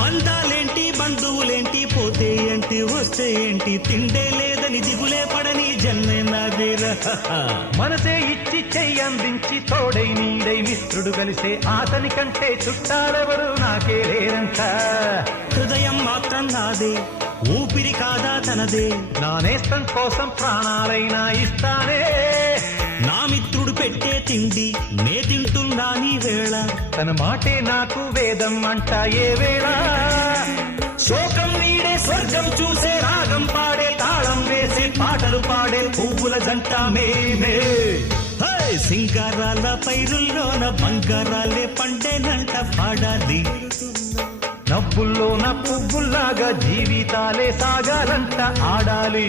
బంధాలేంటి బంధువులేంటి పోతే ఏంటి వస్తే ఏంటి తిండే లేదని దిగులే పడని జన్మే నాదేరా మనసే ఇచ్చి చెయ్యి అందించి తోడై నీడై మిత్రుడు కలిసే అతని కంటే చుట్టాలెవరు నాకే లేరంట హృదయం మాత్రం నాదే ఊపిరి కాదా తనదే నా నేస్తం కోసం ప్రాణాలైనా ఇస్తానే నా మిత్రుడు పెట్టే తిండి నే తింటున్నా నీ వేళ తన మాటే నాకు వేదం అంట ఏ వేళ శోకం వీడే స్వర్గం చూసే రాగం పాడే తాళం వేసే పాటలు పాడే పువ్వుల జంట మేమే సింగారాల పైరుల్లోన బంగారాలే పండేనంట పాడాలి నవ్వుల్లోన పువ్వుల్లాగా జీవితాలే సాగాలంట ఆడాలి